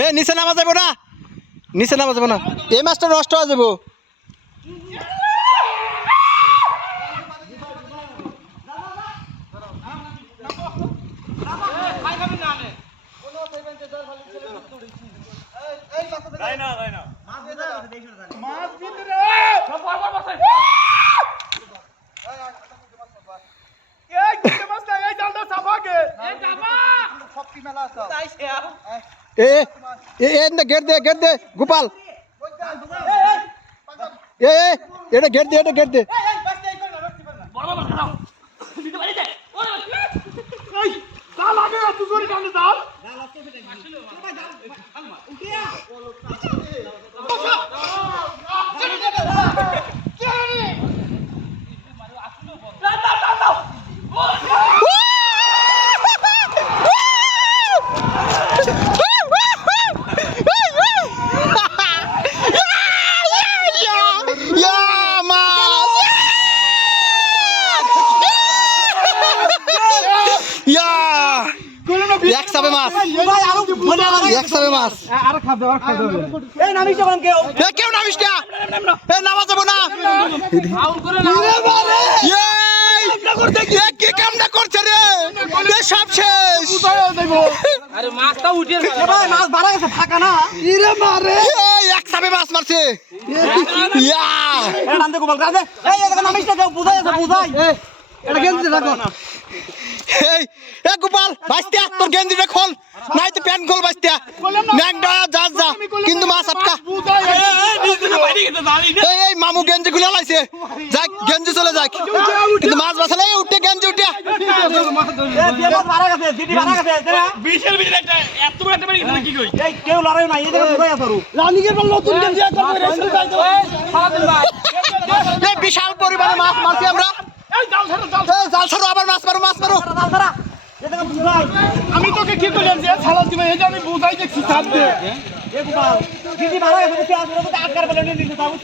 এ নিচে নামা যাব না, নিচে নামা যাব না, এই মাছটা নষ্ট হয়ে যাব। গেট দে গোপাল, এটা গেট দে, এটা গেট দে। কেউ নামিস না, নামা যাবো না। কি কামটা করছে রে, সব শেষ। এক সাপে মাছ মারছে। গোপাল বাঁচতিয়া, তোর গেঞ্জিটা খোল, নাই তো প্যান্ট খোল বাঁচতিয়া। যা কিন্তু মাছ আটকা। এই মামু গেঞ্জি খুলে লাইছে, যাক গেঞ্জি চলে যাক, কিন্তু মাছ বাঁচালে উঠে গেঞ্জি উঠে। বিশাল পরিমাণে মাছ মারছি আমরা। জাল ছাড়ো, আবার মাছ মারো, মাছ মারো। আমি তোকে কি করলাম যে ছাড়া দিবে, এই যে আমি বুঝাই দেখছি।